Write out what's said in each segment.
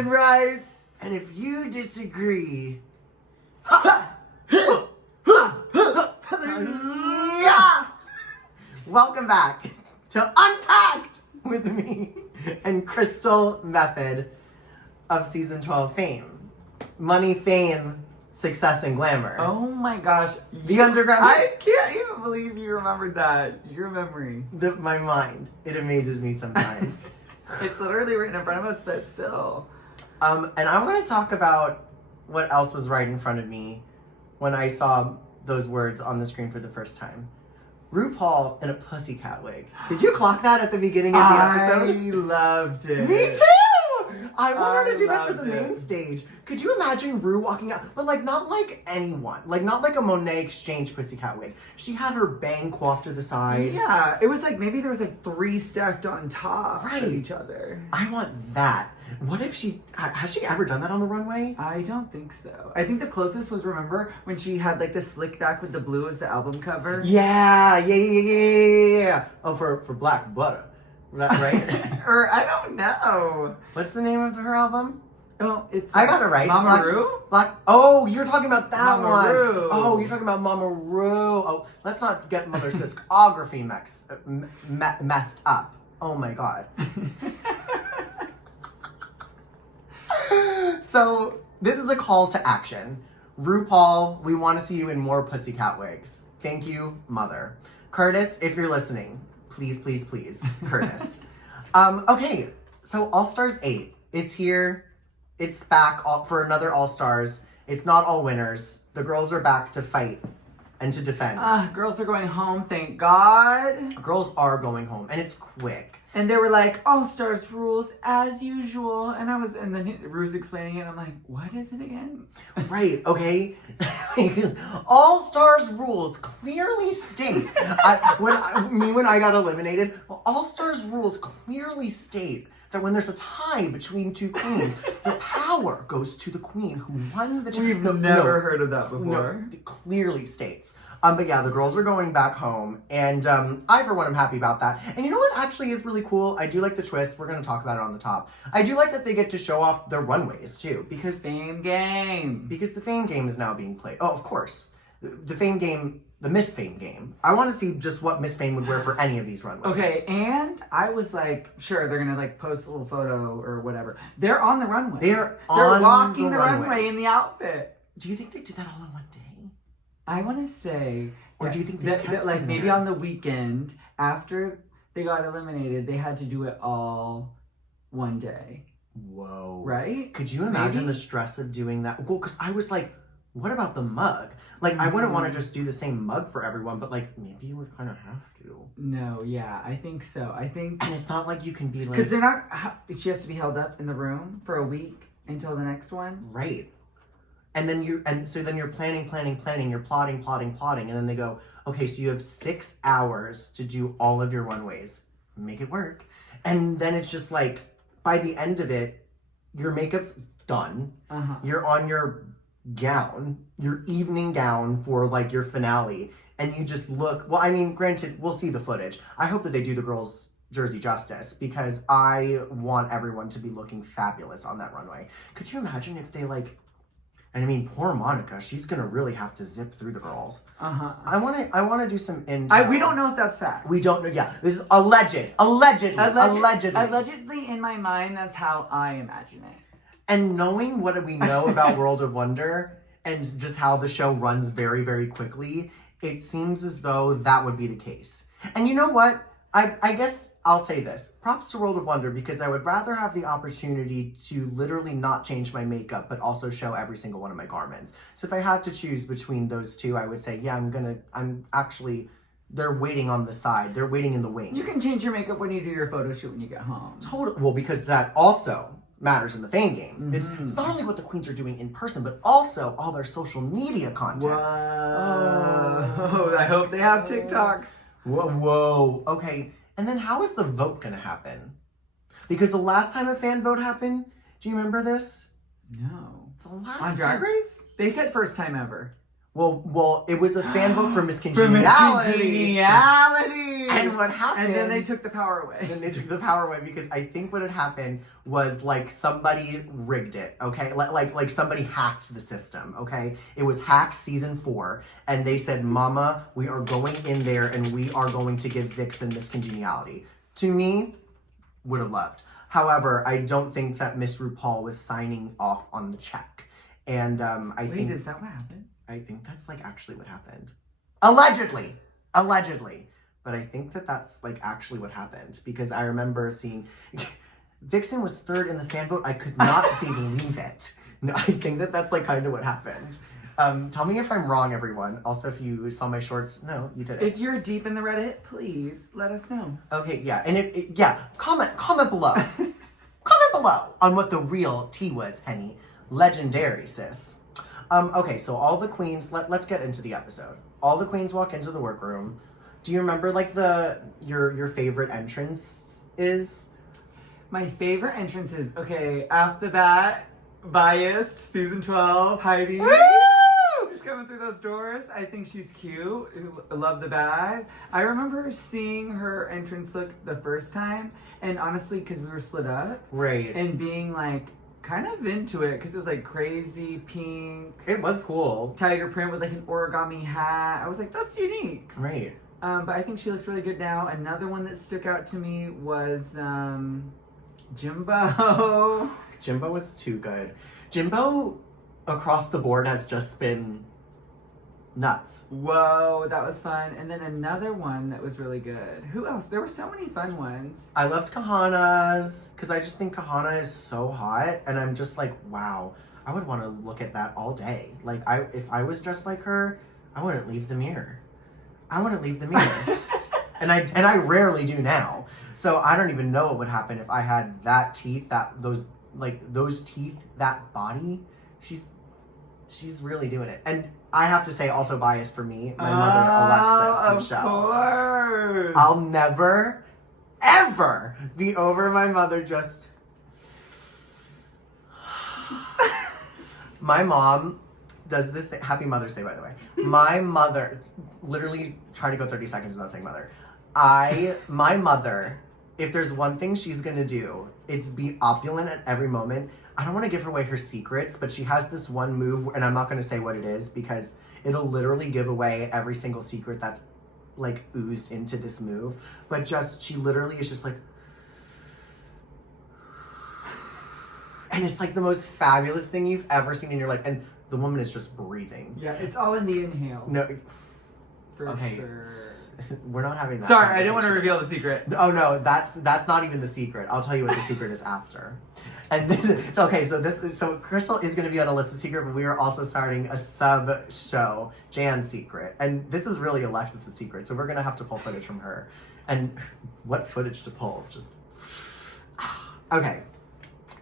Lesbian rights. And if you disagree, welcome back to Unpacked with me and Crystal Methyd of season 12 Fame. Money, fame, success, and glamour. Oh my gosh. The underground. I can't even believe you remembered that. Your memory. My mind. It amazes me sometimes. It's literally written in front of us, but still. And I want to talk about what else was right in front of me when I saw those words on the screen for the first time. RuPaul in a pussycat wig. Did you clock that at the beginning of the episode? I loved it. Me too! I wanted to do that for the main stage. Could you imagine Ru walking out? But like, not like anyone. Like, not like a Monet Exchange pussycat wig. She had her bang coiffed to the side. Yeah, it was like, maybe there was like 3 stacked on top of each other. I want that. What if has she ever done that on the runway? I don't think so. I think the closest was, remember, when she had like the slick back with the blue as the album cover? Yeah. Oh, for Black Butter. Right? Or, I don't know. What's the name of her album? Oh, it's... I got it right. Mama Ru? Oh, you're talking about that Mama one. Ru. Oh, you're talking about Mama Ru. Oh, let's not get Mother's discography messed up. Oh my God. So, this is a call to action. RuPaul, we want to see you in more pussycat wigs. Thank you, Mother. Curtis, if you're listening, please, Curtis. Okay, so All-Stars 8. It's here. It's back for another All-Stars. It's not all winners. The girls are back to fight and to defend. Girls are going home, thank God. Girls are going home, and it's quick. And they were like, All-Stars rules as usual. And then Ru's explaining it, and I'm like, what is it again? Right, okay. All-Stars rules clearly state, when I got eliminated, All-Stars rules clearly state that when there's a tie between 2 queens, the power goes to the queen who won the tie. We've never heard of that before. No, it clearly states. But yeah, the girls are going back home, and I, for one, am happy about that. And you know what actually is really cool? I do like the twist. We're going to talk about it on the top. I do like that they get to show off their runways, too, because... Fame game. Because the Fame game is now being played. Oh, of course. The Fame game, the Miss Fame game. I want to see just what Miss Fame would wear for any of these runways. Okay, and I was like, sure, they're going to, like, post a little photo or whatever. They're on the runway. They're walking the runway in the outfit. Do you think they did that all in one day? I want to say... Or do you think they kept like, maybe on the weekend, after they got eliminated, they had to do it all one day. Whoa. Right? Could you imagine the stress of doing that? Well, because I was like, what about the mug? Like, I wouldn't want to just do the same mug for everyone, but like, maybe you would kind of have to. No, yeah, I think so. And it's not like you can be like... Because they're not... She has to be held up in the room for a week until the next one. Right. And then you're planning, you're plotting, and then they go, okay, so you have 6 hours to do all of your runways. Make it work. And then it's just like, by the end of it, your makeup's done. You're on your gown, your evening gown for like your finale, and you just look, well, I mean, granted, we'll see the footage. I hope that they do the girls' Jersey justice, because I want everyone to be looking fabulous on that runway. Could you imagine if they like... And I mean, poor Monica, she's gonna really have to zip through the girls. I wanna do some intel. We don't know if that's fact. We don't know, yeah. This is allegedly. Allegedly, in my mind, that's how I imagine it. And knowing what we know about World of Wonder, and just how the show runs very, very quickly, it seems as though that would be the case. And you know what? I guess I'll say this. Props to World of Wonder, because I would rather have the opportunity to literally not change my makeup, but also show every single one of my garments. So if I had to choose between those two, I would say, yeah, they're waiting on the side. They're waiting in the wings. You can change your makeup when you do your photo shoot when you get home. Totally. Well, because that also matters in the Fame game. It's not only what the queens are doing in person, but also all their social media content. Whoa. I hope they have TikToks. Whoa. Okay. And then how is the vote going to happen? Because the last time a fan vote happened, do you remember this? No. On Drag Race? They said first time ever. Well, it was a fan vote for Miss Congeniality. For Miss Congeniality. And what happened? And then they took the power away. Then they took the power away because I think what had happened was like somebody rigged it, okay? Like somebody hacked the system, okay? It was Hacked season 4, and they said, Mama, we are going in there and we are going to give Vixen Miss Congeniality. To me, would have loved. However, I don't think that Miss RuPaul was signing off on the check. And I think... Wait, is that what happened? I think that's like actually what happened. Allegedly. But I think that that's like actually what happened because I remember seeing Vixen was 3rd in the fan vote. I could not believe it. No, I think that that's like kind of what happened. Tell me if I'm wrong, everyone. Also, if you saw my shorts, no, you didn't. If you're deep in the Reddit, please let us know. Okay, yeah, and comment below. Comment below on what the real tea was, Henny. Legendary, sis. Okay, so all the queens, let's get into the episode. All the queens walk into the workroom. Do you remember like your favorite entrance is? My favorite entrance is, okay, off the bat, Biased, season 12, Heidi. Woo! She's coming through those doors. I think she's cute. I love the bag. I remember seeing her entrance look the first time, and honestly, because we were split up. Right. And being like, kind of into it because it was like crazy pink. It was cool. Tiger print with like an origami hat. I was like, that's unique. Right. But I think she looks really good now. Another one that stuck out to me was Jimbo. Jimbo was too good. Jimbo across the board has just been nuts. Whoa, that was fun. And then another one that was really good. Who else? There were so many fun ones. I loved Kahana's because I just think Kahana is so hot, and I'm just like, wow, I would want to look at that all day. Like, if I was dressed like her, I wouldn't leave the mirror. And I rarely do now. So I don't even know what would happen if I had that teeth, those teeth, that body. She's really doing it. And I have to say, also biased for me, my mother, Alexis Michelle. Of course. I'll never, ever be over my mother just... My mom does this thing. Happy Mother's Day, by the way. My mother, literally try to go 30 seconds without saying mother. My mother, if there's one thing she's gonna do, it's be opulent at every moment. I don't want to give her away her secrets, but she has this one move, and I'm not going to say what it is because it'll literally give away every single secret that's like oozed into this move. But she literally is just like, and it's like the most fabulous thing you've ever seen in your life. And the woman is just breathing. Yeah, it's all in the inhale. No. For sure. We're not having that. Sorry, I didn't want to reveal the secret. Oh no, that's not even the secret. I'll tell you what the secret is after. And this, so Crystal is going to be on Alyssa's secret, but we are also starting a sub show, Jan's secret, and this is really Alexis's secret. So we're going to have to pull footage from her. And what footage to pull? Just okay.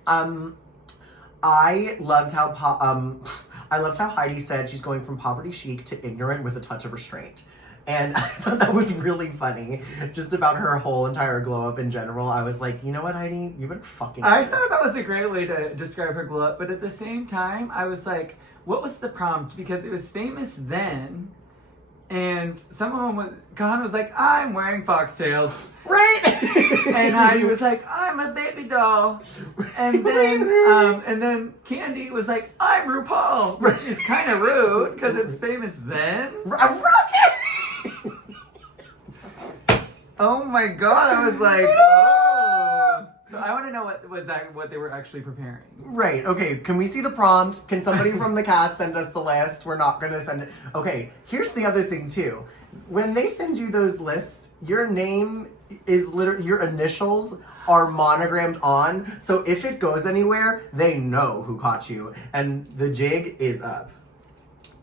I loved how Heidi said she's going from poverty chic to ignorant with a touch of restraint. And I thought that was really funny, just about her whole entire glow up in general. I was like, you know what, Heidi? You better fucking... I thought that was a great way to describe her glow up, but at the same time, I was like, what was the prompt? Because it was famous then, and Kahana was like, I'm wearing foxtails. Right! And Heidi was like, I'm a baby doll. And then Kandy was like, I'm RuPaul, which is kind of rude, because it's famous then. Oh my god, I was like, oh. So I want to know what they were actually preparing. Right, okay, can we see the prompt? Can somebody from the cast send us the list? We're not going to send it. Okay, here's the other thing too. When they send you those lists, your name is literally, your initials are monogrammed on, so if it goes anywhere, they know who caught you, and the jig is up.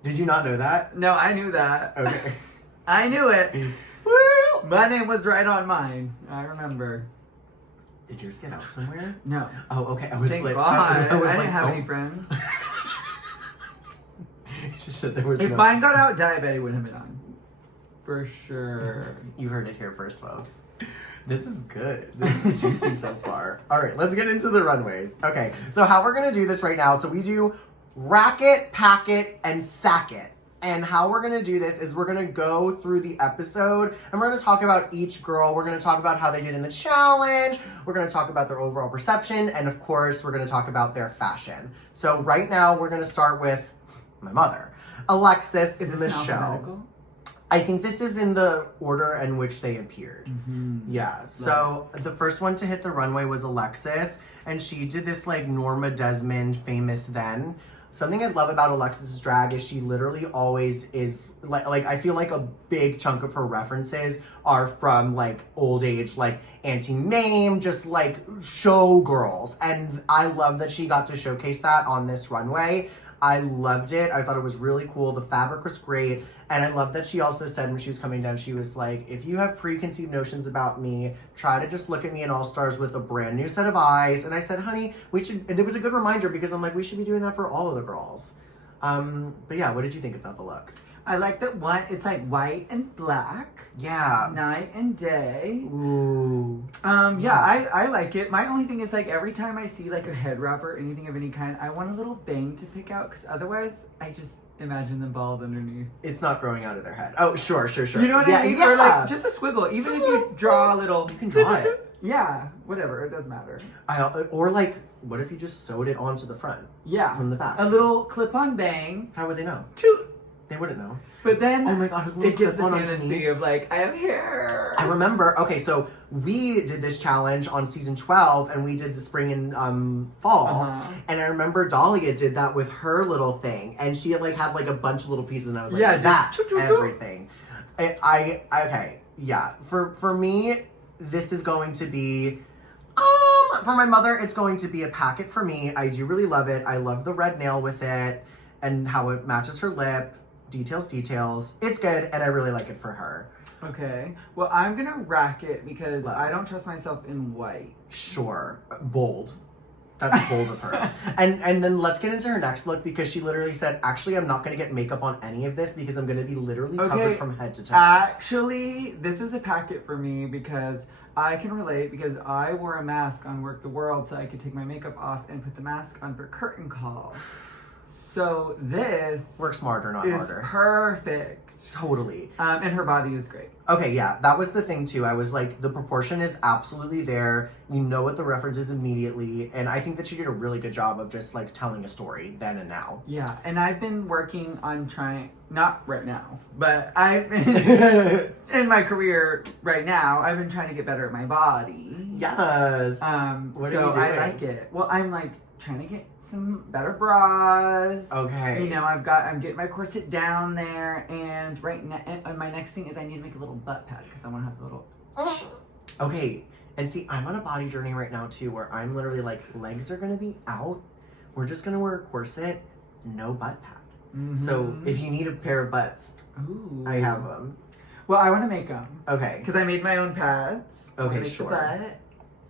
Did you not know that? No, I knew that. Okay. I knew it. Woo! My name was right on mine. I remember. Did yours get out somewhere? No. Oh, okay. I was Thank like, God. I was I like, didn't have any friends. She said there was if no... mine got out, Diabetes would have been on. For sure. You heard it here first, folks. This is good. This is juicy so far. All right, let's get into the runways. Okay, so how we're going to do this right now, so we do rack it, pack it, and sack it. And how we're gonna do this is we're gonna go through the episode and we're gonna talk about each girl. We're gonna talk about how they did in the challenge. We're gonna talk about their overall perception. And of course, we're gonna talk about their fashion. So right now, we're gonna start with my mother. Alexis Is this Michelle. alphabetical? I think this is in the order in which they appeared. Yeah. So the first one to hit the runway was Alexis. And she did this like Norma Desmond famous then. Something I love about Alexis's drag is she literally always is like I feel like a big chunk of her references are from like old age, like Auntie Mame, just like show girls. And I love that she got to showcase that on this runway. I loved it. I thought it was really cool. The fabric was great. And I love that she also said when she was coming down, she was like, if you have preconceived notions about me, try to just look at me in All Stars with a brand new set of eyes. And I said, honey, we should, and it was a good reminder because I'm like, we should be doing that for all of the girls. But yeah, what did you think about the look? I like that one, it's like white and black. Yeah. Night and day. Ooh. Yeah, I like it. My only thing is like every time I see like a head wrap or anything of any kind, I want a little bang to pick out because otherwise I just imagine them bald underneath. It's not growing out of their head. Oh, sure. You know what I mean? Yeah. Or like just a squiggle. Even Just if you draw a little. You can draw it. Yeah, whatever. It doesn't matter. Or like, what if you just sewed it onto the front Yeah. from the back? A little clip-on bang. How would they know? Toot. They wouldn't know. But then Oh my god, it gives the clip-on fantasy underneath. of like, I have hair. I remember, okay, so we did this challenge on season 12 and we did the spring and fall. And I remember Dahlia did that with her little thing. And she like had like a bunch of little pieces and I was like, Yeah, that's just everything. Okay, yeah. For me, this is going to be, for my mother, it's going to be a packet for me. I do really love it. I love the red nail with it and how it matches her lip. Details. It's good, and I really like it for her. Okay. Well, I'm gonna rack it because Love. I don't trust myself in white. Sure. Bold. That's bold of her. And then let's get into her next look because she literally said, actually, I'm not going to get makeup on any of this because I'm going to be literally covered from head to toe. Actually, this is a packet for me because I can relate because I wore a mask on Work the World so I could take my makeup off and put the mask on for curtain call. So this Work smarter, not is harder. perfect. Totally. And her body is great. Okay, yeah, that was the thing too. I was like, the proportion is absolutely there. You know what the reference is immediately. And I think that she did a really good job of just like telling a story then and now. Yeah, and I've been working on trying, not right now, but I've been, in my career right now, I've been trying to get better at my body. Yes. What so are you doing? I like it. Well, I'm like trying to get some better bras. Okay. You know, I'm getting my corset down there, and right now, and my next thing is I need to make a little butt pad because I want to have a little. Okay, and see, I'm on a body journey right now too, where I'm literally like, legs are gonna be out. We're just gonna wear a corset, no butt pad. Mm-hmm. So if you need a pair of butts, Ooh. I have them. Well, I want to make them. Okay. Because I made my own pads. Okay, make sure. The butt.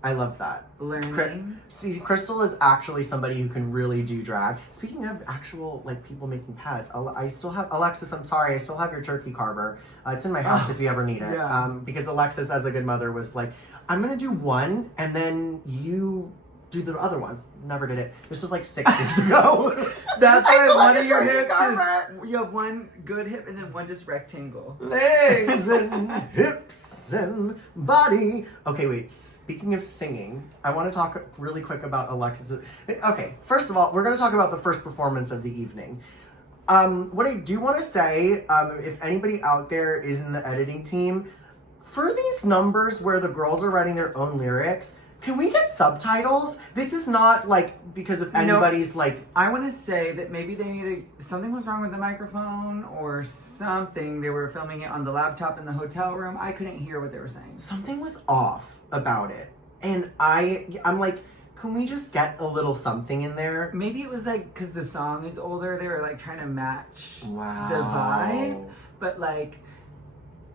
I love that. Learning. See, Crystal is actually somebody who can really do drag. Speaking of actual like people making pads, I still have Alexis. I'm sorry, I still have your turkey carver. It's in my house if you ever need it. Yeah. Because Alexis, as a good mother, was like, I'm gonna do one and then you do the other one. Never did it. This was like 6 years ago. That's I why still have one of your your turkey hips carver. is you have one good hip and then one just rectangle. Legs and hips and body. Okay, wait. Speaking of singing, I want to talk really quick about Alexis. Okay, first of all, we're going to talk about the first performance of the evening. What I do want to say, if anybody out there is in the editing team, for these numbers where the girls are writing their own lyrics, can we get subtitles? This is not like because of anybody's like. I want to say that maybe they needed something was wrong with the microphone or something. They were filming it on the laptop in the hotel room. I couldn't hear what they were saying. Something was off about it, and I'm like, can we just get a little something in there? Maybe it was like because the song is older. They were like trying to match the Wow. vibe, but like.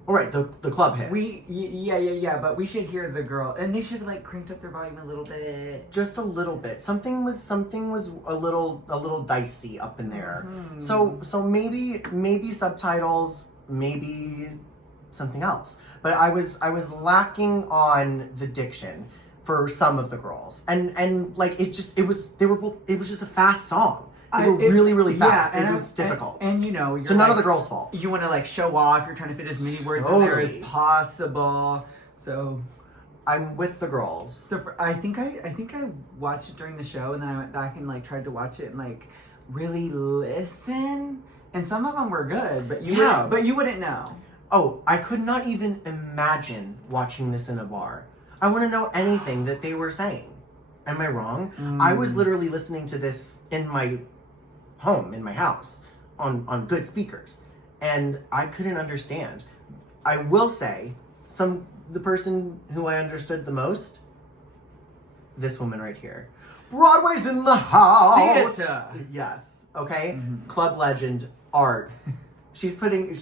All right, the club hit. Yeah, but we should hear the girl, and they should like cranked up their volume a little bit. Just a little bit. Something was a little dicey up in there. Mm-hmm. So maybe subtitles, maybe something else. But I was lacking on the diction for some of the girls, and like it was just a fast song. They were really, really fast. Yeah, It was difficult. And you know, you're so none like, of the girls' fault. You want to like show off. You're trying to fit as many words in there as Totally. possible. So I'm with the girls. I think I watched it during the show, and then I went back and like tried to watch it and like really listen. And some of them were good, but you wouldn't know. Oh, I could not even imagine watching this in a bar. I wouldn't know anything that they were saying. Am I wrong? I was literally listening to this in my home, in my house, on good speakers. And I couldn't understand. I will say, the person who I understood the most, this woman right here. Broadway's in the house! Theater. Yes, okay? Club legend, art. She's putting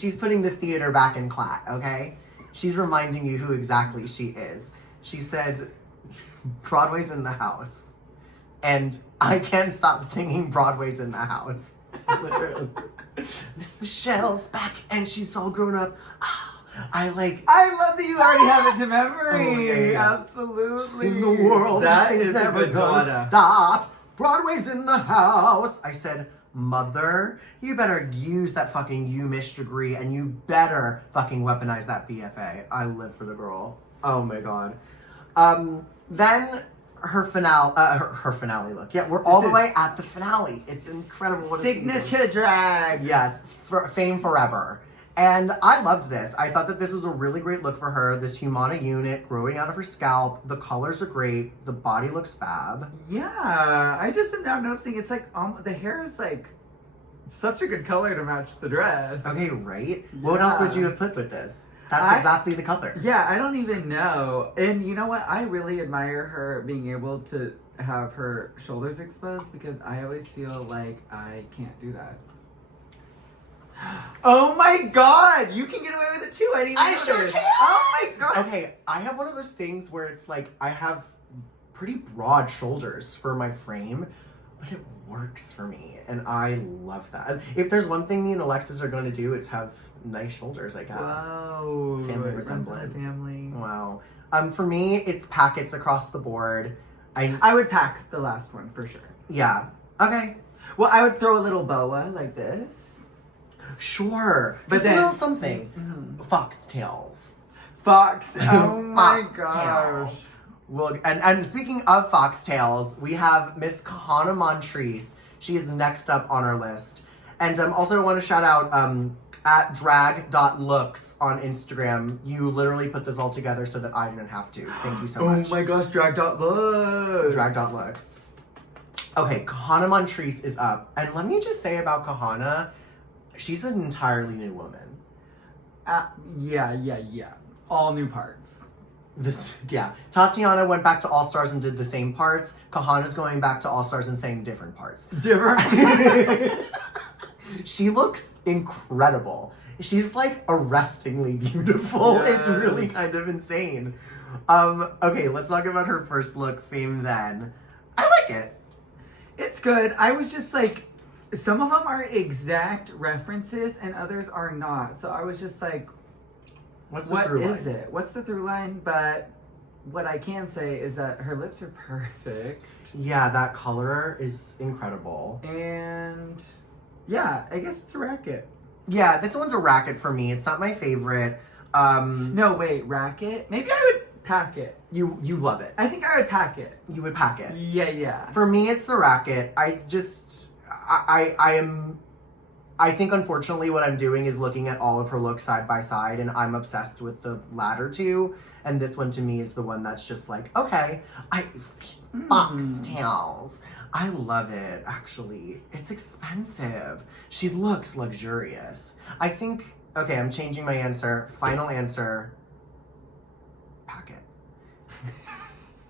the theater back in class, okay? She's reminding you who exactly she is. She said, Broadway's in the house. And I can't stop singing Broadway's in the house. Literally. Miss Michelle's back and she's all grown up. I love that you already have it to memory. Oh, yeah. Absolutely. in the world, That nothing's is a ever good gonna daughter. stop. Broadway's in the house. I said, Mother, you better use that fucking UMich degree and you better fucking weaponize that BFA. I live for the girl. Oh my god. Then her finale look. Yeah, we're all the way at the finale. It's incredible. What a season. Signature drag. Yes, for fame forever. And I loved this. I thought that this was a really great look for her. This Humana unit growing out of her scalp. The colors are great. The body looks fab. Yeah, I just am now noticing it's like the hair is like such a good color to match the dress. Okay, right? What else would you have put with this? That's exactly the color. Yeah, I don't even know. And you know what? I really admire her being able to have her shoulders exposed because I always feel like I can't do that. Oh my god! You can get away with it too. I didn't even notice. Sure can. Oh my god! Okay, I have one of those things where it's like I have pretty broad shoulders for my frame, but it works for me, and I love that. If there's one thing me and Alexis are going to do, it's have nice shoulders, I guess. Wow. Family It runs in the resemblance. family. Wow. For me, it's packets across the board. I would pack the last one for sure. Yeah. Okay. Well, I would throw a little boa like this. Sure. But Just then- a little something. Foxtails. Fox. Oh my Foxtails. gosh. Well, and speaking of foxtails, we have Miss Kahana Montrese. She is next up on our list. And also I want to shout out at drag.looks on Instagram. You literally put this all together so that I didn't have to. Thank you so much. Oh my gosh, drag.looks. Drag.looks. Okay, Kahana Montrese is up. And let me just say about Kahana, she's an entirely new woman. Yeah. All new parts. Tatiana went back to All Stars and did the same parts. Kahana's going back to All Stars and saying different parts. Different. She looks incredible. She's like arrestingly beautiful. Yes. It's really kind of insane. Okay, let's talk about her first look, Fame Then. I like it. It's good. I was just like, some of them are exact references and others are not. So I was just like, What is it? What's the through line? But what I can say is that her lips are perfect. Yeah, that color is incredible. And yeah, I guess it's a racket. Yeah, this one's a racket for me. It's not my favorite. No, wait, racket? Maybe I would pack it. You love it. I think I would pack it. You would pack it. Yeah. For me, it's the racket. I think unfortunately what I'm doing is looking at all of her looks side by side, and I'm obsessed with the latter two. And this one to me is the one that's just like, okay, foxtails. I love it, actually. It's expensive. She looks luxurious. I think, okay, I'm changing my answer. Final answer, pack it.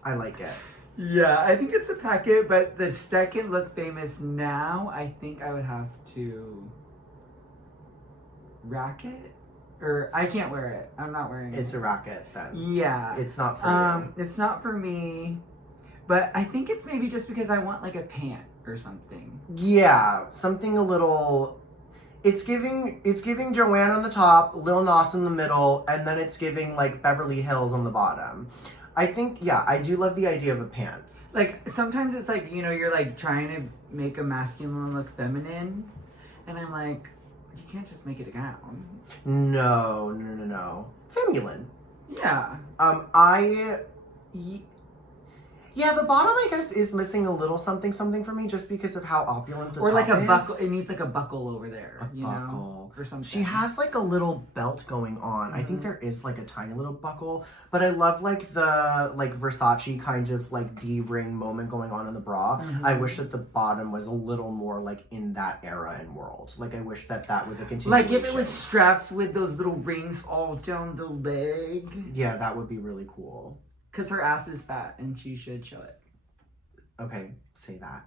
I like it. Yeah, I think it's a packet, but the second look famous now, I think I would have to racket? Or I can't wear it. I'm not wearing it. It's a racket then. Yeah. It's not for you. It's not for me. But I think it's maybe just because I want like a pant or something. Yeah, something a little. It's giving Joanne on the top, Lil Nas in the middle, and then it's giving like Beverly Hills on the bottom. I think, yeah, I do love the idea of a pant. like sometimes it's like, you know, you're like trying to make a masculine look feminine, and I'm like, you can't just make it a gown. No. Feminine. Yeah. Yeah, the bottom, I guess, is missing a little something for me just because of how opulent the or top like a is. buckle. It needs like a buckle over there, you buckle. know, or something. She has like a little belt going on. I think there is like a tiny little buckle, but I love like the like Versace kind of like D-ring moment going on in the bra. I wish that the bottom was a little more like in that era and world. Like I wish that was a continuation. Like if it was straps with those little rings all down the leg. Yeah, that would be really cool. Because her ass is fat and she should show it. Okay, say that.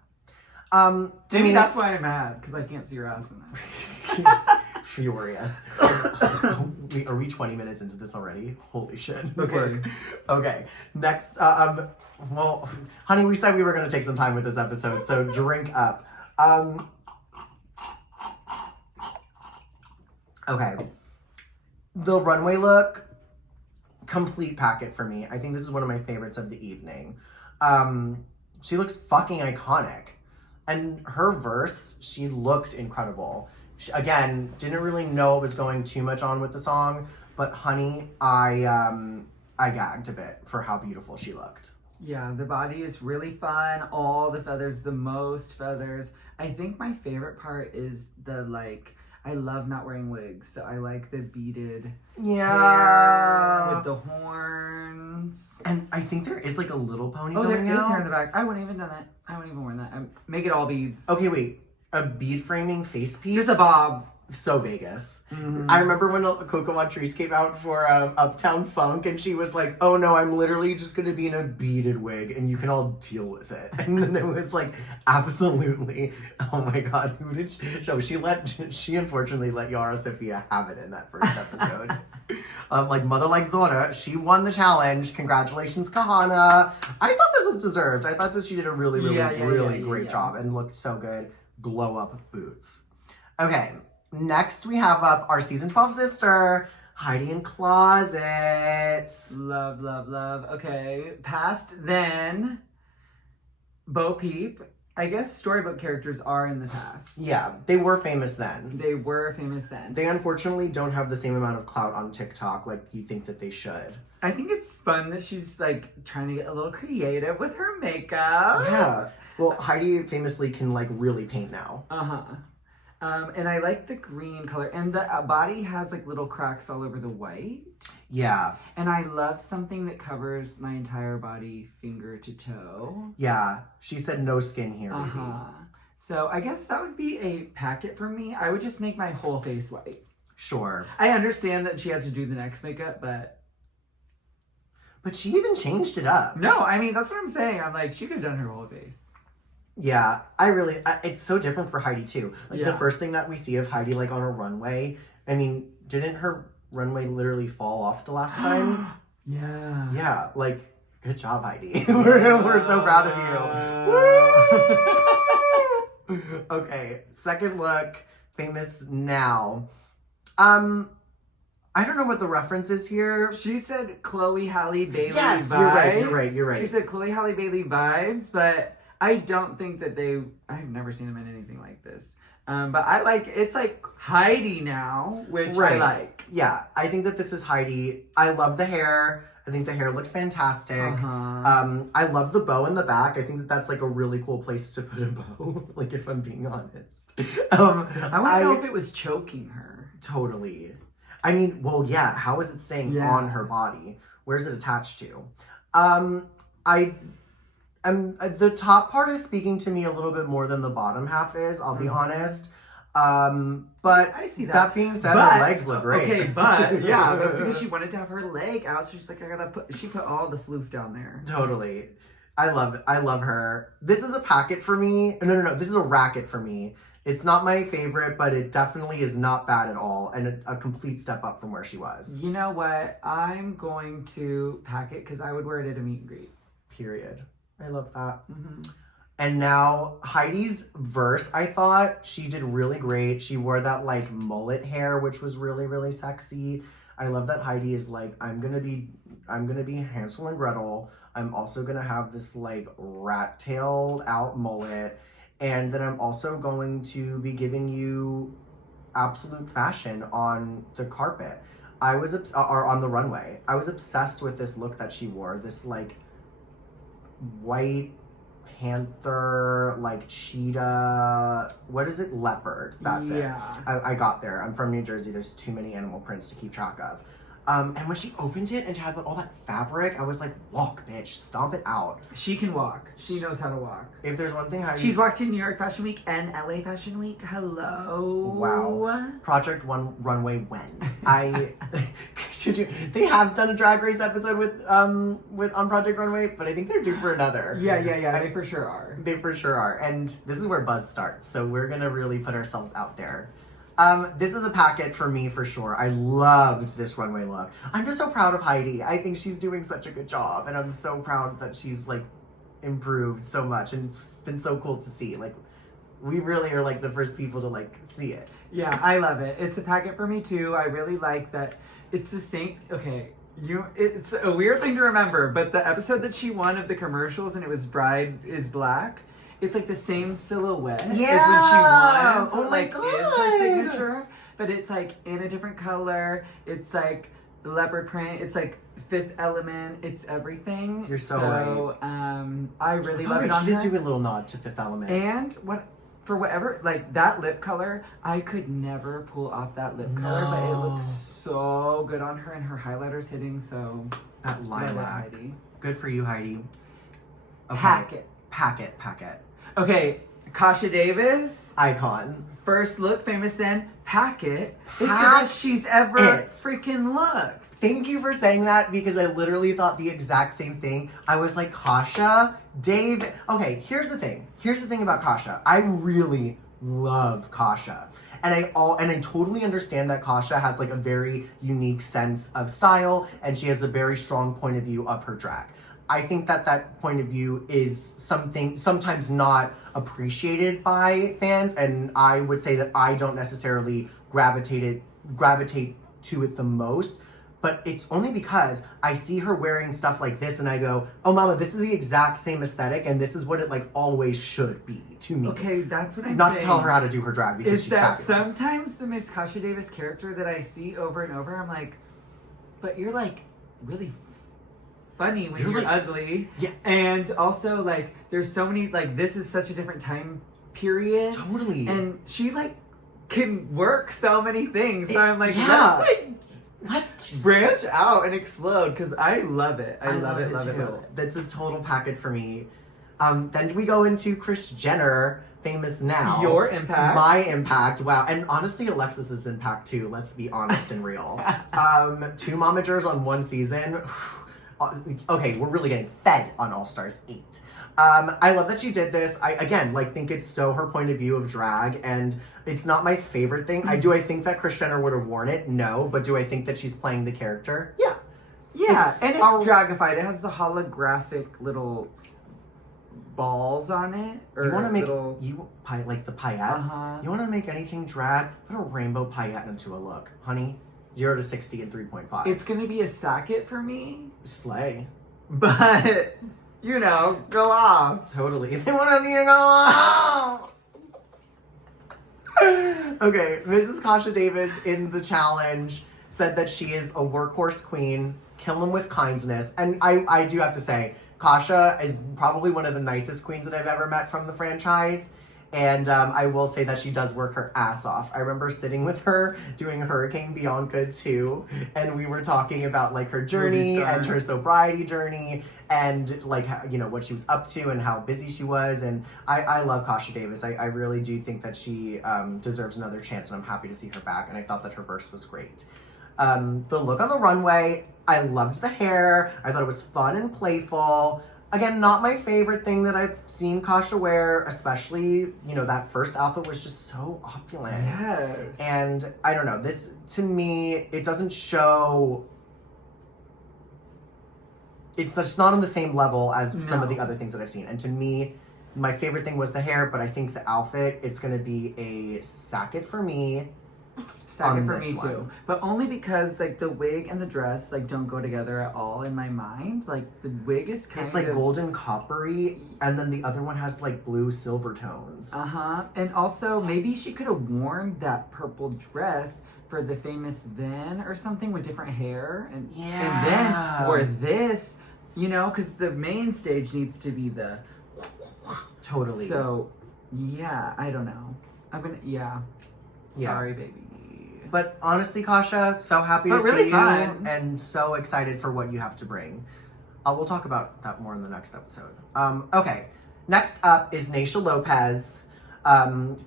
Maybe that's why I'm mad, because I can't see her ass in that. Furious. Are we 20 minutes into this already? Holy shit. Okay. Okay. Next, well, honey, we said we were going to take some time with this episode, so drink up. Okay. The runway look, complete packet for me. I think this is one of my favorites of the evening. She looks fucking iconic. And her verse, she looked incredible. She, again, didn't really know it was going too much on with the song, but honey, I gagged a bit for how beautiful she looked. Yeah, the body is really fun. All the feathers, the most feathers. I think my favorite part is the like, I love not wearing wigs, so I like the beaded hair with the horns. And I think there is like a little pony there going is out. hair in the back. I wouldn't even done that. I wouldn't even wear that. Make it all beads. Okay, wait. A bead framing face piece? Just a bob. So Vegas. I remember when Coco Montrese came out for Uptown Funk, and she was like, "Oh no, I'm literally just gonna be in a beaded wig, and you can all deal with it." And then it was like, absolutely. Oh my god, who did she? No, she unfortunately let Yara Sofia have it in that first episode. Like mother like daughter, she won the challenge. Congratulations, Kahana. I thought this was deserved. I thought that she did a really great job and looked so good. Glow up boots. Okay. Next, we have up our season 12 sister, Heidi in Closet. Love. Okay. Past then, Bo Peep. I guess storybook characters are in the past. Yeah, they were famous then. They unfortunately don't have the same amount of clout on TikTok like you think that they should. I think it's fun that she's like trying to get a little creative with her makeup. Yeah. Well, Heidi famously can like really paint now. And I like the green color. And the body has like little cracks all over the white. Yeah. And I love something that covers my entire body, finger to toe. Yeah. She said no skin here, baby. So I guess that would be a packet for me. I would just make my whole face white. Sure. I understand that she had to do the next makeup, but she even changed it up. No, I mean, that's what I'm saying. I'm like, she could have done her whole face. Yeah, it's so different for Heidi too. Like the first thing that we see of Heidi like on a runway, I mean, didn't her runway literally fall off the last time? Yeah. Yeah, like, good job, Heidi. we're so proud of you. Woo! Okay, second look, famous now. I don't know what the reference is here. She said Chloe Halle Bailey yes, vibes. You're right. She said Chloe Halle Bailey vibes, but I don't think that I've never seen them in anything like this. But it's like Heidi now, which I like. Yeah, I think that this is Heidi. I love the hair. I think the hair looks fantastic. I love the bow in the back. I think that that's like a really cool place to put a bow, like if I'm being honest. I want to know if it was choking her. Totally. I mean, well, yeah, how is it staying on her body? Where's it attached to? The top part is speaking to me a little bit more than the bottom half is, I'll be honest. But I see that. That being said, her legs look great. Okay, but yeah, that's because she wanted to have her leg out, so she's like, she put all the floof down there. Totally. I love her. This is a packet for me. No, this is a racket for me. It's not my favorite, but it definitely is not bad at all, and a complete step up from where she was. You know what? I'm going to pack it because I would wear it at a meet and greet. Period. I love that. And now Heidi's verse, I thought she did really great. She wore that like mullet hair, which was really, really sexy. I love that Heidi is like, I'm gonna be Hansel and Gretel. I'm also gonna have this like rat-tailed out mullet. And then I'm also going to be giving you absolute fashion on the carpet. Or on the runway. I was obsessed with this look that she wore. This like white panther, like cheetah, what is it? Leopard. That's it. I got there. I'm from New Jersey. There's too many animal prints to keep track of. And when she opened it and had all that fabric, I was like, walk, bitch. Stomp it out. She can walk. She knows how to walk. If there's one thing, she's walked in New York Fashion Week and LA Fashion Week. Hello. Wow. Project One Runway when? They have done a Drag Race episode with on Project Runway, but I think they're due for another. Yeah. They for sure are. They for sure are. And this is where buzz starts. So we're gonna really put ourselves out there. This is a packet for me for sure. I loved this runway look. I'm just so proud of Heidi. I think she's doing such a good job, and I'm so proud that she's like improved so much, and it's been so cool to see. Like, we really are like the first people to like see it. Yeah, I love it. It's a packet for me too. I really like that it's the same. Okay, it's a weird thing to remember, but the episode that she won of the commercials and it was Bride is Black. It's like the same silhouette as when she won. So oh my like God. is her signature, but it's like in a different color. It's like leopard print. It's like Fifth Element. It's everything. You're so right. I really love it on she her. did do a little nod to Fifth Element. And for whatever, like that lip color, I could never pull off that lip color, but it looks so good on her, and her highlighter's hitting. So that lilac. Good for you, Heidi. Okay. Packet. Okay, Kasha Davis. Icon. First look, famous then. Packet. It's the best she's ever freaking looked. Thank you for saying that, because I literally thought the exact same thing. I was like, Kasha, Dave. Okay, here's the thing. Here's the thing about Kasha. I really love Kasha. And I totally understand that Kasha has like a very unique sense of style, and she has a very strong point of view of her drag. I think that point of view is something sometimes not appreciated by fans, and I would say that I don't necessarily gravitate to it the most, but it's only because I see her wearing stuff like this and I go, oh mama, this is the exact same aesthetic, and this is what it like always should be to me. Okay, that's what I'm not saying. To tell her how to do her drag, because she's fabulous. Sometimes the Miss Kasha Davis character that I see over and over, I'm like, but you're like really funny when you're like, ugly. Yeah. And also like there's so many, like, this is such a different time period. Totally. And she like can work so many things. So I'm like, let's branch out and explode, because I love it. I love it. That's a total packet for me. Then we go into Kris Jenner, famous now. Your impact. My impact. Wow. And honestly, Alexis's impact too. Let's be honest and real. 2 momagers on 1 season. Okay, we're really getting fed on All Stars 8. I love that she did this. I, again, like, think it's so her point of view of drag, and it's not my favorite thing. Do I think that Kris Jenner would have worn it? No. But do I think that she's playing the character? Yeah. Yeah, and it's dragified. It has the holographic little balls on it. Or you want to make like the paillettes? You want to make anything drag? Put a rainbow paillette into a look. Honey, 0 to 60 in 3.5. It's going to be a sacket for me. Slay. But, you know, go off. Totally. They want to see you go off. Okay, Mrs. Kasha Davis in the challenge said that she is a workhorse queen, kill them with kindness. And I do have to say, Kasha is probably one of the nicest queens that I've ever met from the franchise. And I will say that she does work her ass off. I remember sitting with her doing Hurricane Bianca 2, and we were talking about like her journey and her sobriety journey, and like, you know, what she was up to and how busy she was. And I love Kasha Davis. I really do think that she deserves another chance, and I'm happy to see her back. And I thought that her verse was great. The look on the runway, I loved the hair. I thought it was fun and playful. Again, not my favorite thing that I've seen Kasha wear, especially, you know, that first outfit was just so opulent. Yes. And I don't know, this, to me, it doesn't show, it's just not on the same level as some of the other things that I've seen. And to me, my favorite thing was the hair, but I think the outfit, it's going to be a sacket for me. Second for this me one. too, but only because like the wig and the dress like don't go together at all in my mind. Like the wig is kind It's of like golden coppery, and then the other one has like blue silver tones. And also maybe she could have worn that purple dress for the famous then or something with different hair, and then wore this, you know, because the main stage needs to be the Totally. So yeah, I don't know. I'm gonna Sorry, baby. But honestly, Kasha, so happy to really see you fun. and so excited for what you have to bring. We'll talk about that more in the next episode. Okay, next up is Nisha Lopez,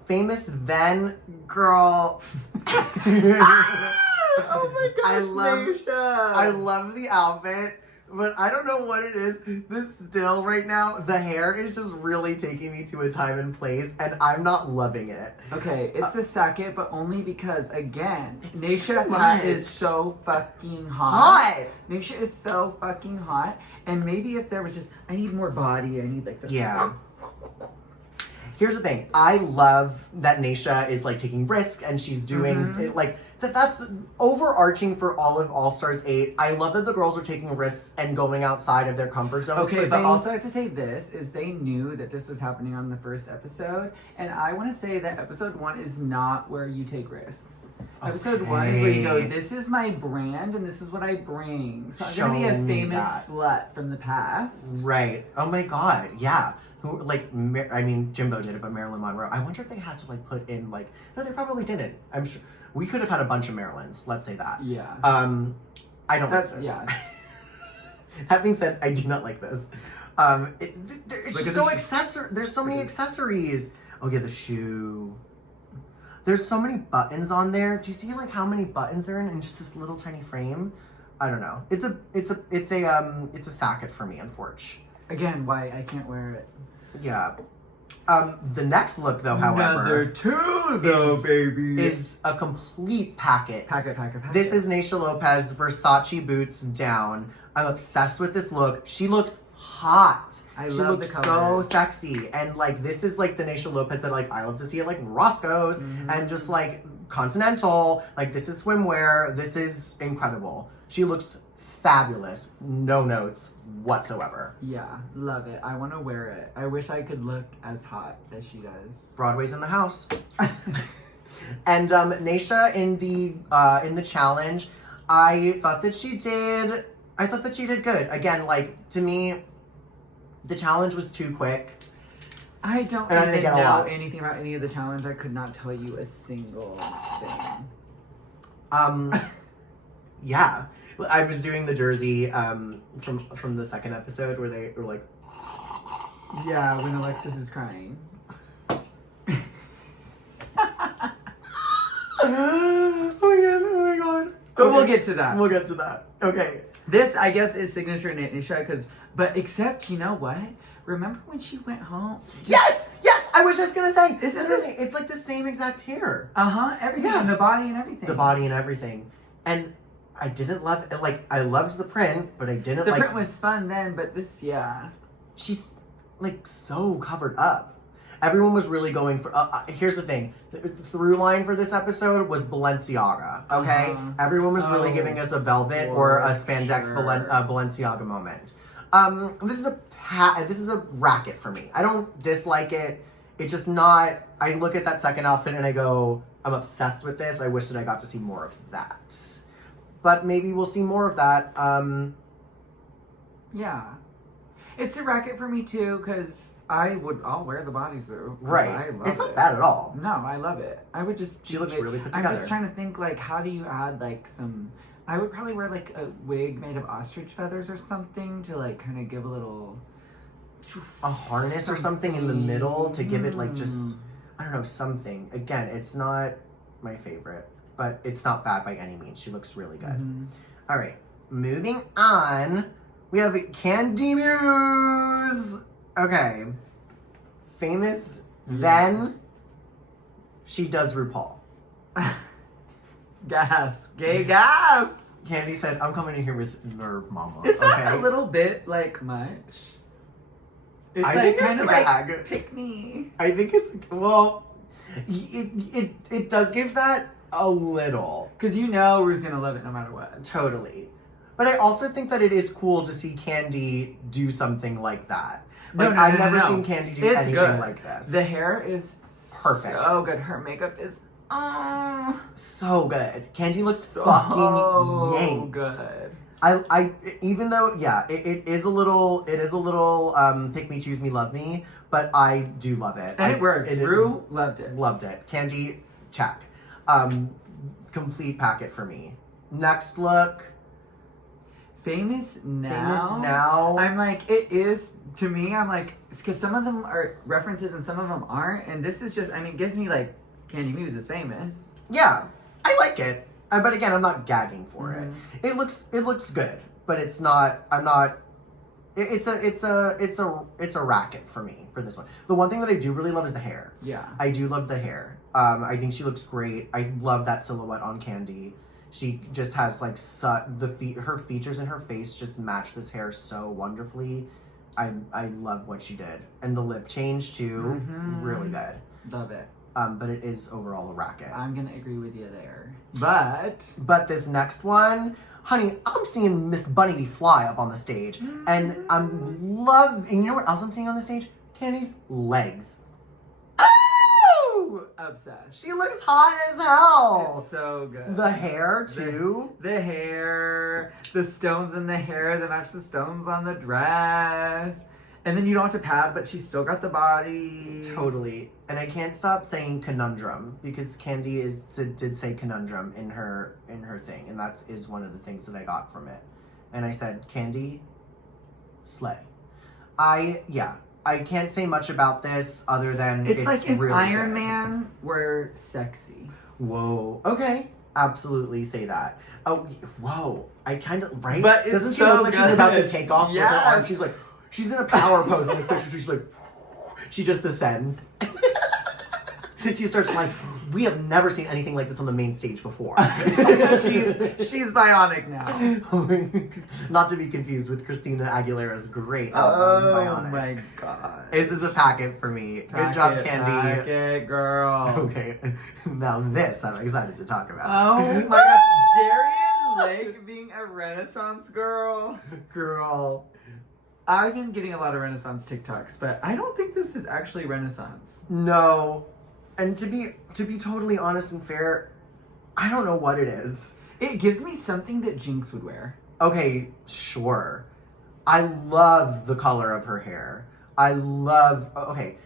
famous then girl. Oh my gosh, I love the outfit, but I don't know what it is. This still right now, the hair is just really taking me to a time and place, and I'm not loving it. Okay, it's a second, but only because, again, It's too Nisha much. is so fucking hot. Hot! Nisha is so fucking hot. And maybe if there was just, I need more body, I need like the... Yeah. Here's the thing. I love that Nisha is like taking risks and she's doing it, like that's overarching for all of All Stars 8. I love that the girls are taking risks and going outside of their comfort zones. Okay, for but things. also I have to say this, is they knew that this was happening on the first episode. And I want to say that episode 1 is not where you take risks. Episode 1 is where you go, this is my brand and this is what I bring. So I'm going to be Show a me famous that. slut from the past. Right. Oh my god. Yeah. Who like? I mean, Jimbo did it, but Marilyn Monroe. I wonder if they had to like put in like. No, they probably didn't. I'm sure we could have had a bunch of Marilyns. Let's say that. Yeah. I don't like this. Yeah. That being said, I do not like this. It's just so accessory. There's so many accessories. Oh yeah, the shoe. There's so many buttons on there. Do you see like how many buttons there are in just this little tiny frame? I don't know. It's a sacket for me, unfortunately. Again, why I can't wear it. Yeah. The next look, though, however, Another 2, though, baby. is a complete packet. Packet. This is Nisha Lopez Versace boots down. I'm obsessed with this look. She looks hot. I she love looks the so colors. sexy, and like this is like the Nisha Lopez that like I love to see at like Roscoe's and just like Continental. Like this is swimwear. This is incredible. She looks fabulous. No notes whatsoever. Yeah, love it. I want to wear it. I wish I could look as hot as she does. Broadway's in the house. And Nisha in the challenge, I thought that she did good. Again, like to me, the challenge was too quick. I don't And I didn't even get a know lot. anything about any of the challenge. I could not tell you a single thing. Yeah. I was doing the Jersey from the second episode where they were like, Yeah, when Alexis is crying. oh my god. But we'll get to that. We'll get to that. Okay. This, I guess, is signature Nisha, but except, you know what? Remember when she went home? Yes! I was just gonna say, Isn't literally, this- it's like the same exact hair. Everything. Yeah. And the body and everything. The body and everything. And I didn't love it. Like, I loved the print, but I didn't The like... print was fun then, but this, yeah. She's, like, so covered up. Everyone was really going for... here's the thing. The through line for this episode was Balenciaga, okay? Uh-huh. Everyone was really Oh, giving us a velvet or a for spandex sure. Balenciaga moment. This is a racket for me. I don't dislike it. It's just not... I look at that second outfit and I go, I'm obsessed with this. I wish that I got to see more of that. But maybe we'll see more of that. Yeah. It's a racket for me too, because I'll wear the bodysuit. Right. I love It's not it. bad at all. No, I love it. I would just. She looks leave it- really put I'm together. just trying to think, like, how do you add, like, some. I would probably wear, like, a wig made of ostrich feathers or something to, like, kind of give a little. A harness or something in the middle to give it like just, I don't know, something. Again, it's not my favorite, but it's not bad by any means. She looks really good. Mhm. All right, moving on. We have Kandy Muse. Okay. Famous then. She does RuPaul. Gas. Gay gas! Kandy said, I'm coming in here with nerve, mama. Is that a little bit, like, much? It's I like think kind of it's like gag. pick me. I think it's, well, it does give that A little. Because you know Rue's gonna love it no matter what. Totally. But I also think that it is cool to see Kandy do something like that. Like, I've never seen Kandy do anything like this. The hair is perfect. So good. Her makeup is so good. Kandy looks so fucking yanked. Good. I even though it is a little pick me, choose me, love me, but I do love it. And it worked. Rue loved it. Loved it. Kandy, check. Complete packet for me. Next look. Famous now. Famous now. I'm like, it is, to me, I'm like, it's because some of them are references and some of them aren't. And this is just, I mean, it gives me like, Kandy Muse is famous. Yeah, I like it. But again, I'm not gagging for it. It looks good, but it's not, I'm not, it's a racket for me for this one. The one thing that I do really love is the hair. Yeah. I do love the hair. I think she looks great. I love that silhouette on Kandy. She just has like her features and her face just match this hair so wonderfully. I love what she did. And the lip change too, really good. Love it. But it is overall a racket. I'm gonna agree with you there. But this next one, honey, I'm seeing Miss Bunny Bee Fly up on the stage. And and you know what else I'm seeing on the stage? Kandy's legs. Obsessed. She looks hot as hell. It's so good. The hair too. The hair, the stones in the hair, the match the stones on the dress. And then you don't have to pad, but she's still got the body. Totally. And I can't stop saying conundrum because Kandy did say conundrum in her thing, and that is one of the things that I got from it. And I said, Kandy, slay. I can't say much about this other than it's like if really Iron good. Man were sexy. Whoa. Okay. Absolutely say that. Oh, whoa. I kind of, right? But doesn't she so look like good. she's about to take off with her Yes. arm? She's like, she's in a power pose in this picture. She's like, she just ascends. She starts like, we have never seen anything like this on the main stage before. she's bionic now. Not to be confused with Christina Aguilera's great album, Bionic. Oh my god. This is a packet for me. Good job, Kandy. Packet, girl. Okay, now this I'm excited to talk about. Oh my gosh, Darien Lake being a Renaissance girl. Girl. I've been getting a lot of Renaissance TikToks, but I don't think this is actually Renaissance. No. And to be totally honest and fair, I don't know what it is. It gives me something that Jinx would wear. Okay, sure. I love the color of her hair. Okay.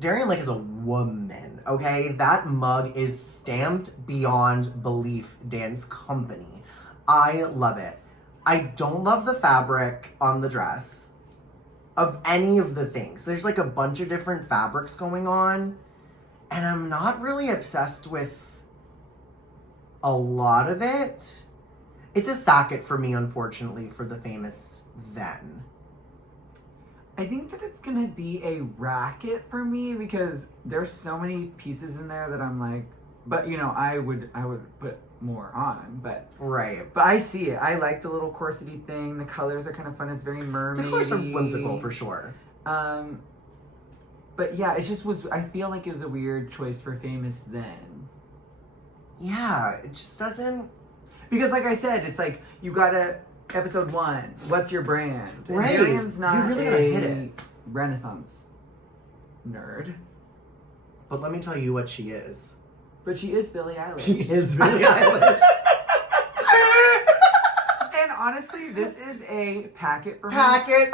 Darien Lake is a woman, okay? That mug is stamped beyond belief dance company. I love it. I don't love the fabric on the dress of any of the things. There's like a bunch of different fabrics going on. And I'm not really obsessed with a lot of it. It's a socket for me, unfortunately, for the famous then. I think that it's gonna be a racket for me because there's so many pieces in there that I'm like, but you know, I would put more on, but right. But I see it. I like the little corsety thing. The colors are kind of fun. It's very mermaidy. The colors are whimsical for sure. But yeah, it just was. I feel like it was a weird choice for famous then. Yeah, it just doesn't. Because, like I said, it's like you gotta episode 1. What's your brand? And right. Darien's not you really gotta hit it. Renaissance nerd. But let me tell you what she is. But she is Billie Eilish. She is Billie Eilish. And honestly, this is a packet for me. Packet.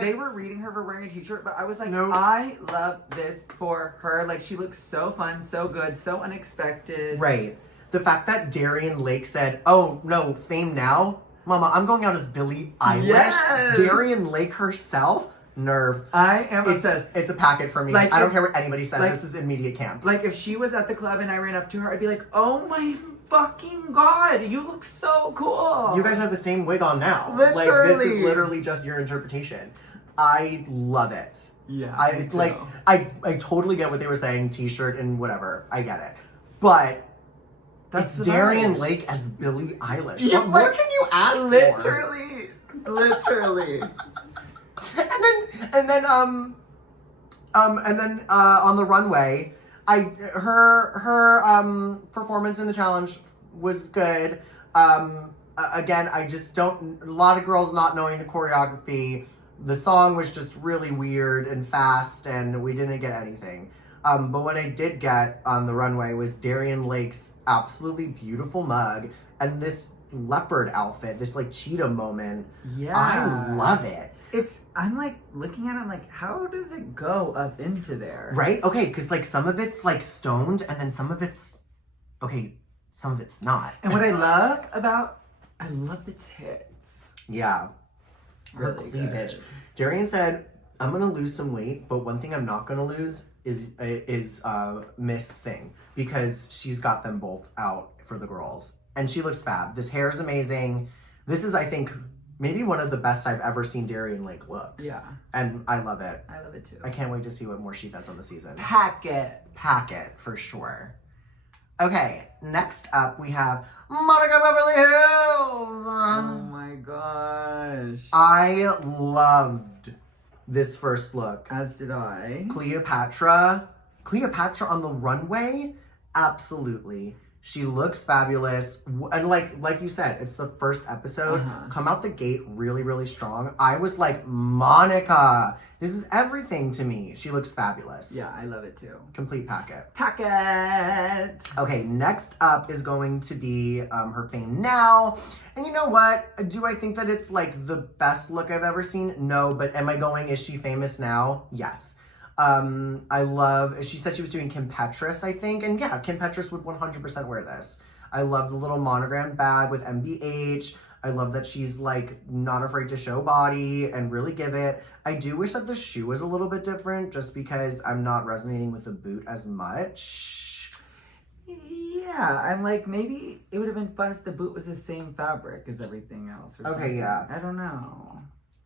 They were reading her for wearing a t-shirt, but I was like, nope. I love this for her. Like, she looks so fun, so good, so unexpected. Right. The fact that Darien Lake said, oh, no, fame now? Mama, I'm going out as Billie Eilish. Yes. Darien Lake herself? Nerve. I am obsessed. It's a packet for me. Like, I don't care what anybody says. like, this is immediate camp. Like, if she was at the club and I ran up to her, I'd be like, oh my fucking god, you look so cool. You guys have the same wig on now. Literally. Like, this is literally just your interpretation. I love it. Yeah. I totally get what they were saying, t-shirt and whatever. I get it. But that's it's Darien Lake as Billie Eilish. Yeah, what can you ask for? Literally. And then on the runway, Her performance in the challenge was good. Again, I just don't, a lot of girls not knowing the choreography. The song was just really weird and fast, and we didn't get anything. But what I did get on the runway was Darien Lake's absolutely beautiful mug and this leopard outfit, this like cheetah moment. Yeah. I love it. I'm like looking at it, I'm like, how does it go up into there? Right? Okay, because like some of it's like stoned and then some of it's, okay, some of it's not. And what I love the tits. Yeah. Her Really cleavage. good. Darien said, I'm gonna lose some weight, but one thing I'm not gonna lose is Miss Thing, because she's got them both out for the girls. And she looks fab. This hair is amazing. This is, I think, maybe one of the best I've ever seen Darien Lake look. Yeah. And I love it. I love it too. I can't wait to see what more she does on the season. Pack it. Pack it, for sure. Okay, next up we have Monica Beverly Hills. Oh my gosh. I loved this first look. As did I. Cleopatra on the runway, absolutely. She looks fabulous, and like you said, it's the first episode. Come out the gate really, really strong. I was like, Monica, this is everything to me. She looks fabulous. Yeah, I love it too. Complete packet. Pack it. Okay, next up is going to be her Fame Now. And you know what? Do I think that it's like the best look I've ever seen? No, but am I going, is she famous now? Yes. I love, she said she was doing Kim Petras, I think. And yeah, Kim Petras would 100% wear this. I love the little monogram bag with MBH. I love that she's like not afraid to show body and really give it. I do wish that the shoe was a little bit different just because I'm not resonating with the boot as much. Yeah, I'm like, maybe it would have been fun if the boot was the same fabric as everything else. Or Okay, something. yeah. I don't know.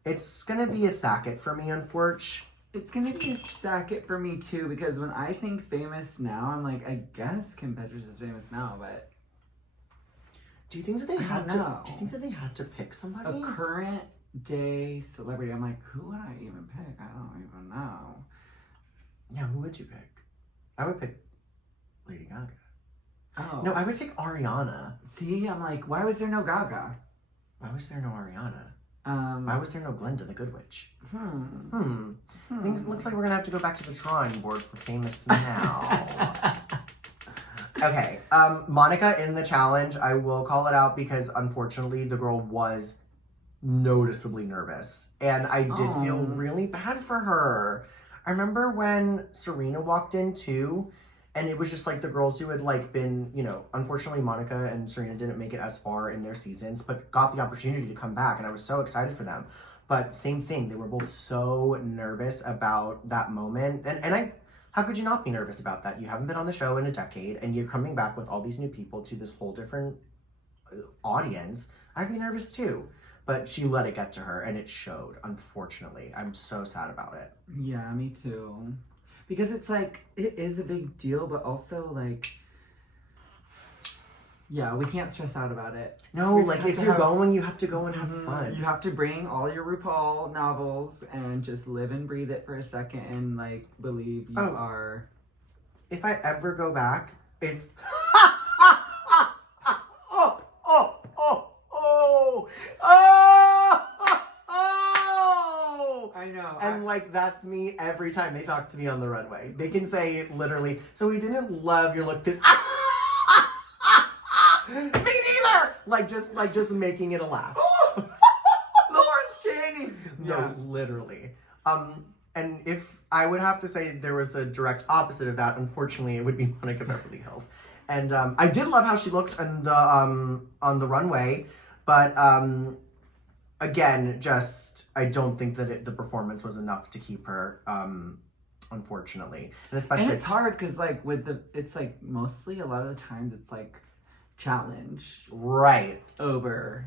It's gonna be a sacket for me, unfortunately. It's gonna be a sacket for me too, because when I think famous now, I'm like, I guess Kim Petras is famous now, but Do you think that they I had don't to? know. Do you think that they had to pick somebody? a current day celebrity. I'm like, who would I even pick? I don't even know. Yeah, who would you pick? I would pick Lady Gaga. Oh No, I would pick Ariana. see, I'm like, why was there no Gaga? Why was there no Ariana? Why was there no Glenda the Good Witch? Things looks like we're gonna have to go back to the drawing board for famous now. Okay, Monica in the challenge, I will call it out because unfortunately the girl was noticeably nervous. And I did feel really bad for her. I remember when Serena walked in too, and it was just like the girls who had like been, you know, unfortunately Monica and Serena didn't make it as far in their seasons, but got the opportunity to come back, and I was so excited for them. But same thing, they were both so nervous about that moment. And how could you not be nervous about that? You haven't been on the show in a decade, and you're coming back with all these new people to this whole different audience. I'd be nervous too. But she let it get to her, and it showed, unfortunately. I'm so sad about it. Yeah, me too. Because it's like, it is a big deal, but also like, yeah, we can't stress out about it. No, We just like have if to you're have- going, you have to go and have fun. You have to bring all your RuPaul novels and just live and breathe it for a second and like believe you are. If I ever go back, it's I know. And like that's me every time they talk to me on the runway. They can say literally, so we didn't love your look this me neither! Like just making it a laugh. Lawrence Chaney! No, literally. And if I would have to say there was a direct opposite of that, unfortunately, it would be Monica Beverly Hills. And I did love how she looked on the runway, but again, just I don't think that the performance was enough to keep her, unfortunately, and especially. And it's hard because like it's like mostly a lot of the times it's like challenge right over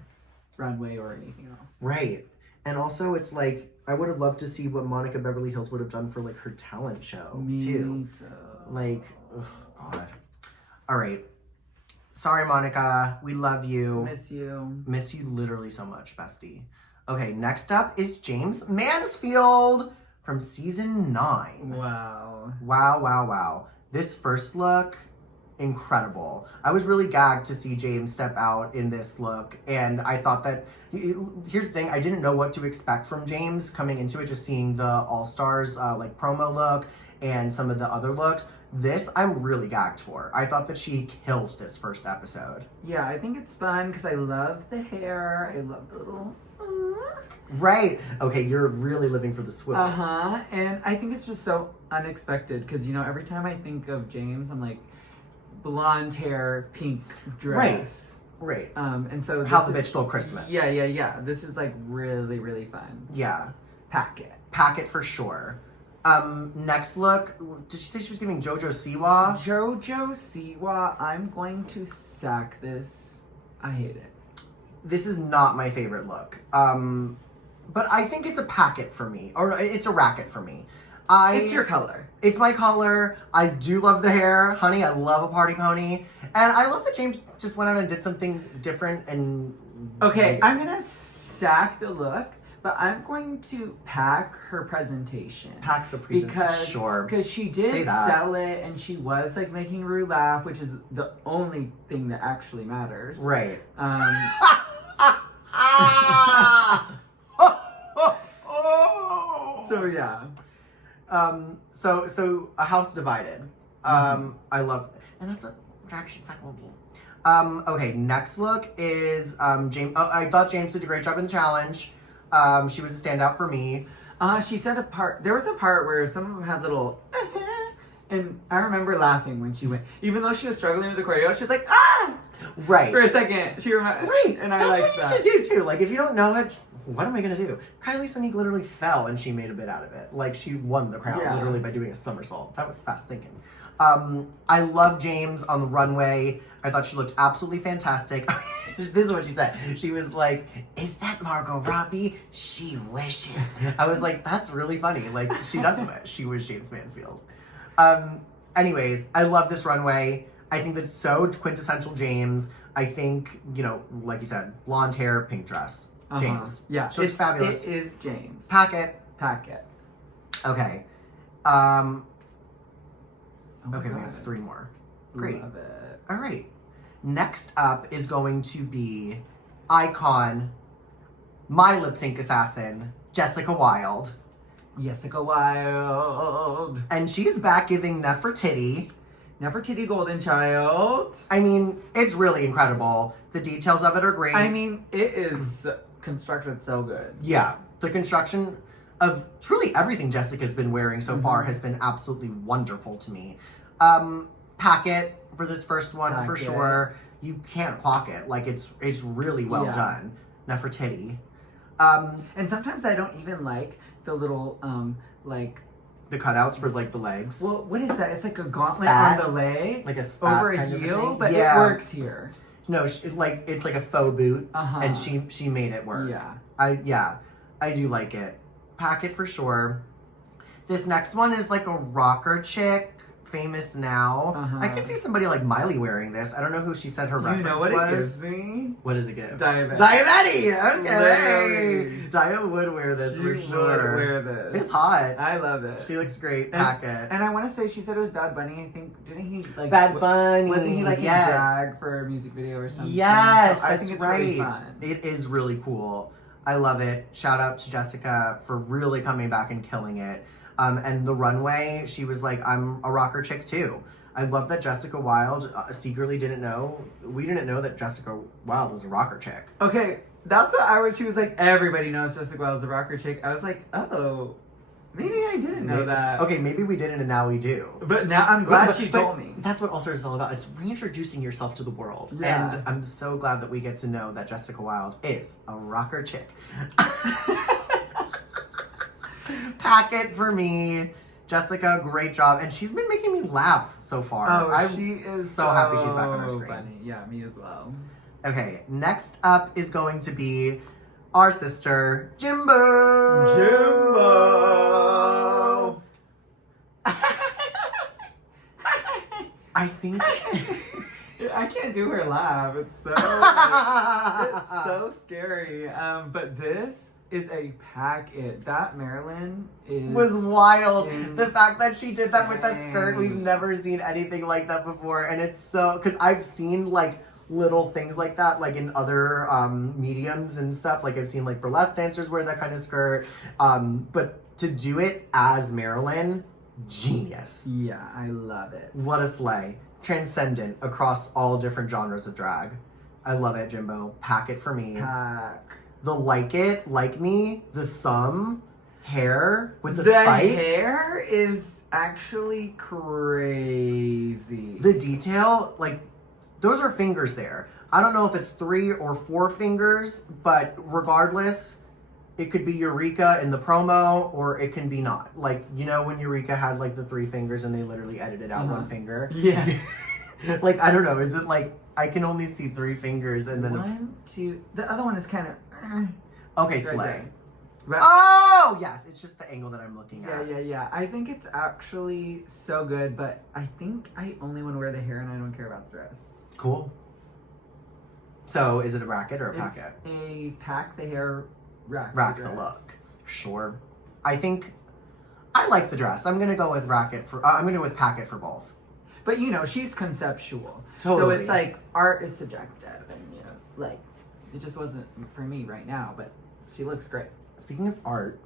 runway or anything else. Right. And also, it's like, I would have loved to see what Monica Beverly Hills would have done for, like, her talent show, Me too. too. Like, oh, God. All right. Sorry, Monica. We love you. Miss you. Miss you literally so much, bestie. Okay, next up is James Mansfield from season 9. Wow. Wow, wow, wow. This first look, incredible. I was really gagged to see James step out in this look, and I thought that, here's the thing, I didn't know what to expect from James coming into it, just seeing the All-Stars like promo look and some of the other looks. This I'm really gagged for. I thought that she killed this first episode. Yeah, I think it's fun because I love the hair. I love the little... Right. Okay, you're really living for the swivel. Uh-huh. And I think it's just so unexpected because, you know, every time I think of James, I'm like, blonde hair, pink dress. Right. And so How the Bitch Stole Christmas. Yeah. This is like really, really fun. Yeah. Pack it. Pack it for sure. Next look, did she say she was giving JoJo Siwa? JoJo Siwa, I'm going to sack this. I hate it. This is not my favorite look. But I think it's a packet for me. Or it's a racket for me. It's your color. It's my color. I do love the hair. Honey, I love a party pony. And I love that James just went out and did something different and... Okay, I'm going to sack the look, but I'm going to pack her presentation. Pack the presentation. Sure. Because she did sell it, and she was like making Rue laugh, which is the only thing that actually matters. Right. So yeah. So a house divided. I love, and that's a traction fucking movie. Okay, next look is James. Oh, I thought James did a great job in the challenge. She was a standout for me. She said there was a part where some of them had little, and I remember laughing when she went, even though she was struggling with the choreo, she was like, ah! Right. For a second, she remembered. Right. And I like that. That's what you should do too. Like, if you don't know it, what am I gonna do? Kylie Sonique literally fell and she made a bit out of it. Like, she won the crowd literally by doing a somersault. That was fast thinking. I love James on the runway. I thought she looked absolutely fantastic. This is what she said. She was like, "Is that Margot Robbie? She wishes." I was like, that's really funny. Like, she does wish. She was James Mansfield. Anyways, I love this runway. I think that's so quintessential James. I think, you know, like you said, blonde hair, pink dress. James. Yeah. So it's fabulous. It is James. Pack it. Okay. Okay, we have 3 more. Great. Love it. All right. Next up is going to be icon, my lip sync assassin, Jessica Wilde. Jessica Wilde. And she's back giving Nefertiti. Nefertiti Golden Child. I mean, it's really incredible. The details of it are great. I mean, it is constructed so good. Yeah. The construction of truly everything Jessica's been wearing so far has been absolutely wonderful to me. Packet for this first one for sure. You can't clock it. Like, it's really well done. Nefertiti. And sometimes I don't even like the little like the cutouts for like the legs. Well, what is that? It's like a gauntlet Spat. on the leg, Like a spat over a kind of heel, thing. but Yeah. it works here. No, it's like a faux boot, and she made it work. Yeah. I do like it. Packet for sure. This next one is like a rocker chick, famous now. I can see somebody like Miley wearing this. I don't know who she said her reference was. You know what it gives me? What does it give? Diabetes. Diabetes! Okay. Literally. Dia would wear this for She sure. would wear this. It's hot. I love it. She looks great. Packet. And I want to say, she said it was Bad Bunny. I think, didn't he like Bad Bunny? Wasn't he like yes. in drag for a music video or something? Yes, so I that's think it's right. really fun. It is really cool. I love it. Shout out to Jessica for really coming back and killing it. And the runway, she was like, I'm a rocker chick too. I love that Jessica Wilde secretly didn't know. We didn't know that Jessica Wilde was a rocker chick. Okay, that's what I would. She was like, everybody knows Jessica Wilde's a rocker chick. I was like, oh, maybe I didn't know that. Okay, maybe we didn't and now we do. But now I'm glad she told me. That's what All-Stars is all about. It's reintroducing yourself to the world. Yeah. And I'm so glad that we get to know that Jessica Wilde is a rocker chick. Packet for me. Jessica, great job. And she's been making me laugh so far. She is so happy she's back on our screen. Funny. Yeah, me as well. Okay, next up is going to be our sister, Jimbo. I think... I can't do her laugh. It's so it's so scary. But this is a packet. That Marilyn is was wild. The fact that she did that with that insane. skirt, we've never seen anything like that before. And it's so, because I've seen like little things like that, like in other mediums and stuff. Like I've seen like burlesque dancers wear that kind of skirt. But to do it as Marilyn, genius. Yeah, I love it. What a slay. Transcendent across all different genres of drag. I love it, Jimbo. Pack it for me. Pack. The like it, like me, the thumb, hair with the spikes. The hair is actually crazy. The detail, like, those are fingers there. I don't know if it's 3 or 4 fingers, but regardless, it could be Eureka in the promo, or it can be not. Like, you know when Eureka had, like, the 3 fingers and they literally edited out 1 finger? Yeah. Like, I don't know. Is it, like, I can only see 3 fingers and then... 1, 2... The other one is kind of... Okay, right slay. there. But, Oh, yes. It's just the angle that I'm looking at. yeah. I think it's actually so good, but I think I only want to wear the hair and I don't care about the dress. Cool. So, is it a bracket or a It's packet? a pack the hair, rack Rack the the dress. look. Sure. I think I like the dress. I'm gonna go with racket for. I'm gonna go with packet for both. But you know, she's conceptual. Totally. So it's like art is subjective, and you know, like it just wasn't for me right now. But she looks great. Speaking of art,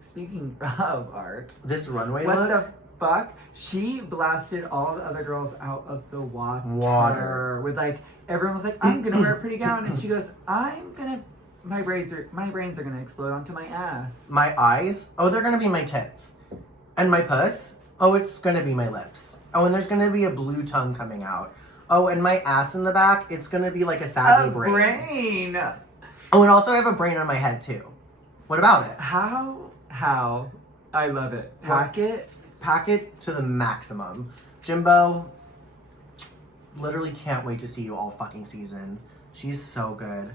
Speaking of art, this runway what look. the fuck? She blasted all the other girls out of the Water. with like everyone was like, "I'm gonna wear a pretty gown," and she goes, My brains are gonna explode onto my ass." My eyes. Oh, they're gonna be my tits, and my puss. Oh, it's gonna be my lips. Oh, and there's gonna be a blue tongue coming out. Oh, and my ass in the back. It's gonna be like a saggy brain. Oh, and also I have a brain on my head too. What about it? How? I love it. Pack it. Pack it to the maximum. Jimbo, literally can't wait to see you all fucking season. She's so good.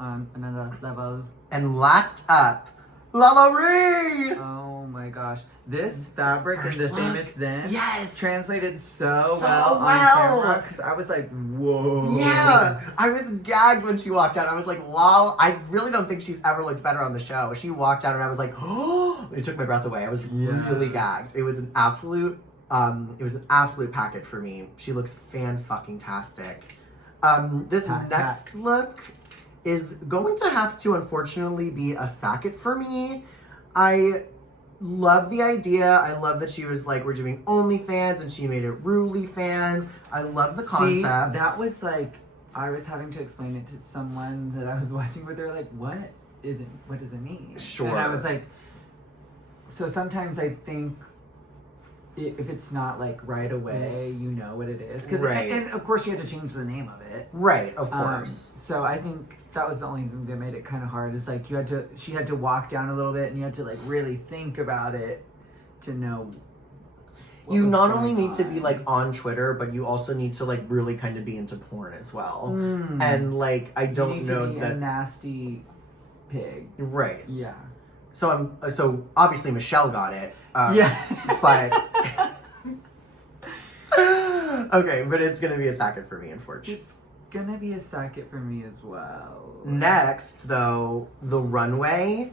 On another level. And last up, Lalaurie! Oh my gosh. This fabric First in the look. famous then Yes! translated so So well on well. camera because I was like, whoa. Yeah! I was gagged when she walked out. I was like, lol. I really don't think she's ever looked better on the show. She walked out and I was like, oh! It took my breath away. I was really Yes. gagged. It was an absolute packet for me. She looks fan-fucking-tastic. This Pack. next look is going to have to unfortunately be a sacket for me. I love the idea. I love that she was like, we're doing OnlyFans, and she made it Ruly fans. I love the concept. See, that was like, I was having to explain it to someone that I was watching with. They're like, what does it mean? Sure. And I was like, so sometimes I think if it's not like right away, you know what it is. Right. And of course you had to change the name of it. Right, of course. So I think that was the only thing that made it kind of hard. Is like she had to walk down a little bit, and you had to like really think about it to know. You not only need to be like on Twitter, but you also need to like really kind of be into porn as well. And like I don't you need know to be that a nasty pig. right. Yeah. So obviously Michelle got it. Yeah. But okay, but it's gonna be a sacket for me, unfortunately. It's gonna be a sacket for me as well. Next, though, the runway,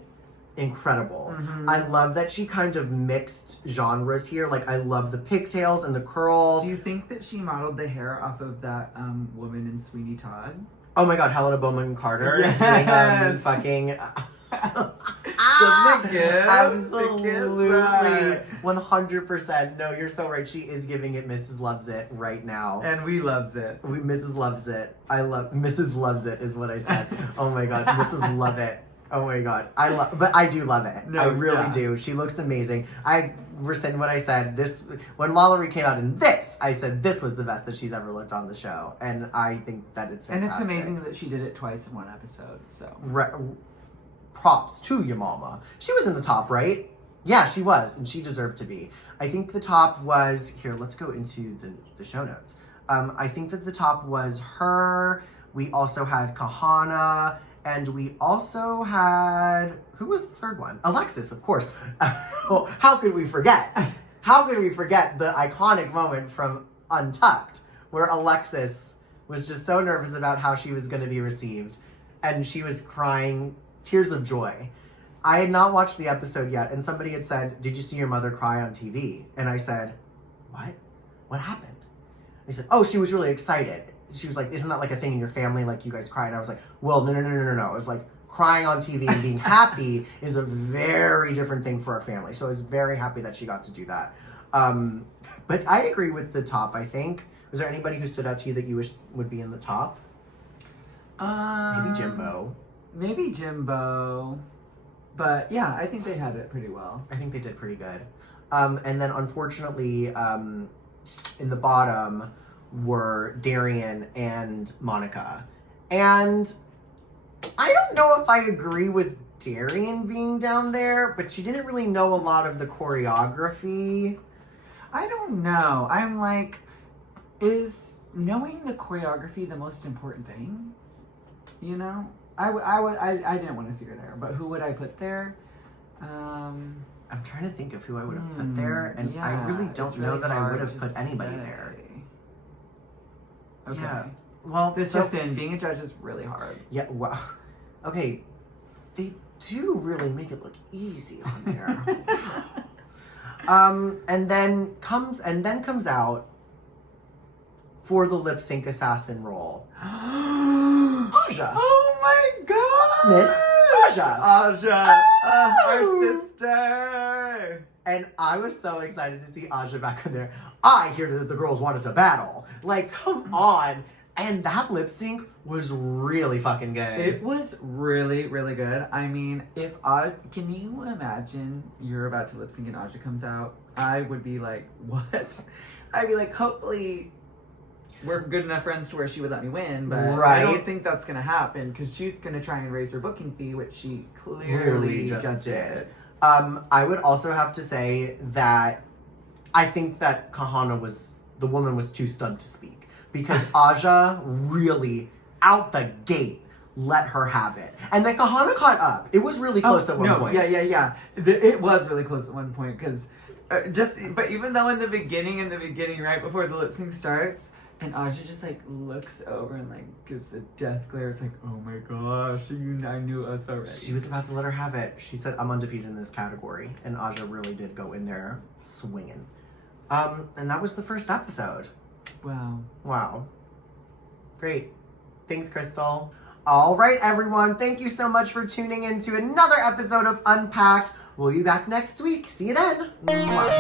incredible. Mhm. I love that she kind of mixed genres here. Like, I love the pigtails and the curls. Do you think that she modeled the hair off of that woman in Sweeney Todd? Oh my god, Helena Bonham Carter doing Yes! fucking... Doesn't it give? Absolutely. It gives that. 100%. No, you're so right. She is giving it Mrs. Loves It right now. And we loves it. Mrs. Loves It. Mrs. Loves It is what I said. Oh my god, Mrs. Love It. Oh my god. But I do love it. No, I really yeah. do. She looks amazing. I rescind what I said. When Lalaurie came out in this, I said this was the best that she's ever looked on the show. And I think that it's And fantastic. it's amazing that she did it twice in one episode, so. Props to your mama. She was in the top, right? Yeah, she was, and she deserved to be. I think the top was here. Let's go into the show notes. I think that the top was her. We also had Kahana, and we also had who was the third one? Alexis, of course. How could we forget? How could we forget the iconic moment from Untucked, where Alexis was just so nervous about how she was going to be received, and she was crying tears of joy. I had not watched the episode yet, and somebody had said, "Did you see your mother cry on TV?" And I said, "What? What happened?" They said, "Oh, she was really excited." She was like, "Isn't that like a thing in your family? Like you guys cry?" And I was like, "Well, no. I was like, crying on TV and being happy is a very different thing for our family." So I was very happy that she got to do that. But I agree with the top, I think. Was there anybody who stood out to you that you wish would be in the top? Maybe Jimbo. Maybe Jimbo. But yeah, I think they had it pretty well. I think they did pretty good. And then unfortunately, in the bottom were Darien and Monica. And I don't know if I agree with Darien being down there, but she didn't really know a lot of the choreography. I don't know. I'm like, is knowing the choreography the most important thing? You know? I didn't want to see her there, but who would I put there? I'm trying to think of who I would have put there, and yeah, I really don't know that I would have to put anybody say. there. Okay. Yeah. Well, This just in, being a judge is really hard. Yeah, well, okay, they do really make it look easy on there. Wow. And then comes out for the lip sync assassin role. Aja. Oh my god! Miss Aja. Aja. Oh! Our sister. And I was so excited to see Aja back in there. I hear that the girls wanted to battle. Like, come on. And that lip sync was really fucking good. It was really, really good. I mean, can you imagine you're about to lip sync and Aja comes out? I would be like, what? I'd be like, hopefully we're good enough friends to where she would let me win, but right. I don't think that's gonna happen because she's gonna try and raise her booking fee, which she clearly just did. I would also have to say that I think that Kahana the woman was too stunned to speak. Because Aja really, out the gate, let her have it. And then Kahana caught up. It was really close at one point. Yeah. It was really close at one point because but even though in the beginning, right before the lip sync starts, and Aja just like looks over and like gives a death glare. It's like, oh my gosh, I knew us already. She was about to let her have it. She said, "I'm undefeated in this category," and Aja really did go in there swinging. And that was the first episode. Wow. Great. Thanks, Crystal. All right, everyone. Thank you so much for tuning in to another episode of Unpacked. We'll be back next week. See you then. Bye.